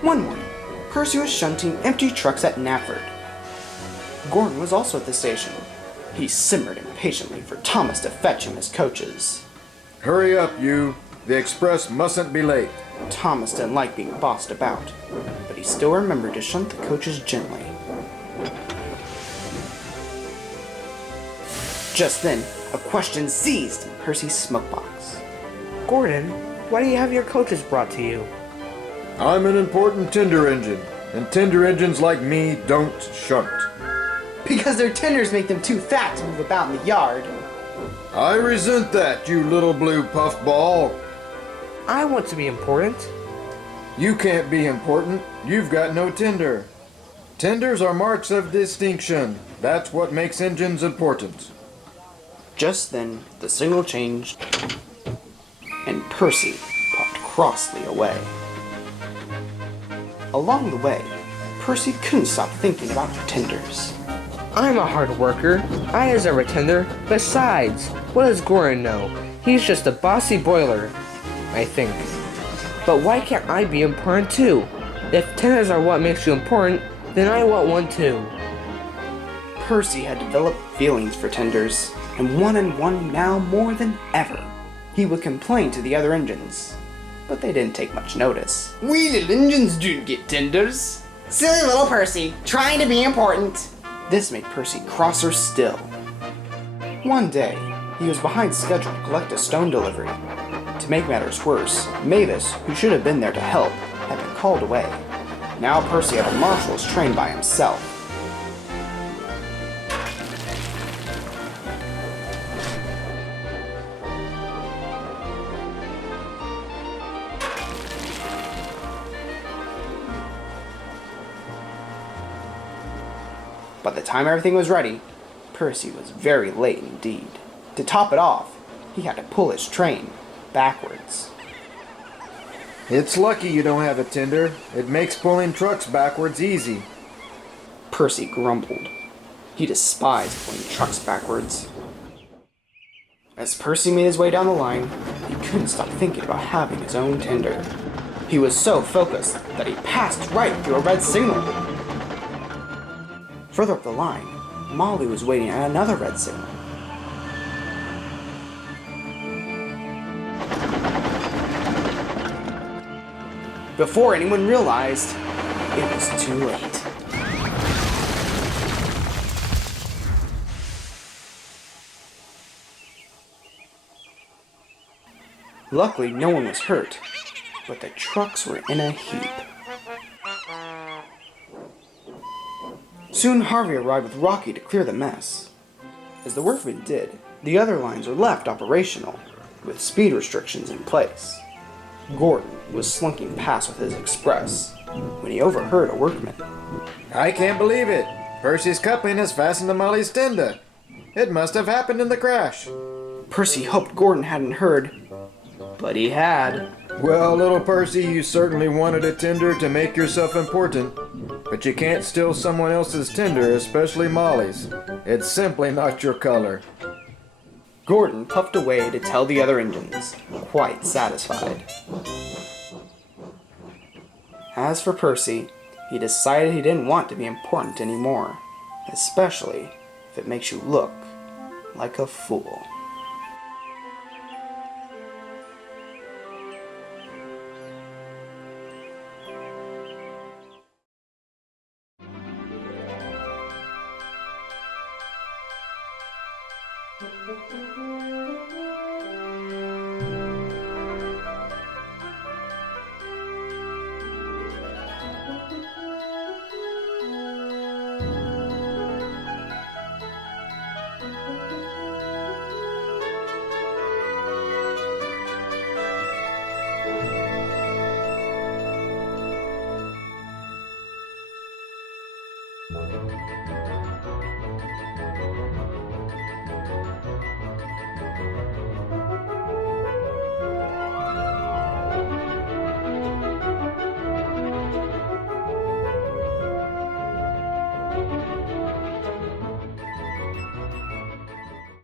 One morning, Percy was shunting empty trucks at Nafford. Gordon was also at the station. He simmered impatiently for Thomas to fetch him his coaches. Hurry up, you. The express mustn't be late. Thomas didn't like being bossed about, but he still remembered to shunt the coaches gently. Just then, a question seized in Percy's smokebox. Gordon, why do you have your coaches brought to you? I'm an important tender engine, and tender engines like me don't shunt. Because their tenders make them too fat to move about in the yard. I resent that, you little blue puffball. I want to be important. You can't be important. You've got no tender. Tenders are marks of distinction. That's what makes engines important. Just then, the signal changed, and Percy popped crossly away. Along the way, Percy couldn't stop thinking about the tenders. I'm a hard worker. I deserve a tender. Besides, what does Gordon know? He's just a bossy boiler, I think. But why can't I be important too? If tenders are what makes you important, then I want one too. Percy had developed feelings for tenders, and one now more than ever. He would complain to the other engines, but they didn't take much notice. We little engines don't get tenders. Silly little Percy, trying to be important. This made Percy crosser still. One day, he was behind schedule to collect a stone delivery. To make matters worse, Mavis, who should have been there to help, had been called away. Now Percy had a marshal's train by himself. By the time everything was ready, Percy was very late indeed. To top it off, he had to pull his train backwards. It's lucky you don't have a tender. It makes pulling trucks backwards easy. Percy grumbled. He despised pulling trucks backwards. As Percy made his way down the line, he couldn't stop thinking about having his own tender. He was so focused that he passed right through a red signal. Further up the line, Molly was waiting at another red signal. Before anyone realized, it was too late. Luckily, no one was hurt, but the trucks were in a heap. Soon Harvey arrived with Rocky to clear the mess. As the workmen did, the other lines were left operational, with speed restrictions in place. Gordon was slunking past with his express when he overheard a workman. I can't believe it. Percy's coupling is fastened to Molly's tender. It must have happened in the crash. Percy hoped Gordon hadn't heard, but he had. Well, little Percy, you certainly wanted a tender to make yourself important. But you can't steal someone else's tender, especially Molly's. It's simply not your color. Gordon puffed away to tell the other engines, quite satisfied. As for Percy, he decided he didn't want to be important anymore, especially if it makes you look like a fool.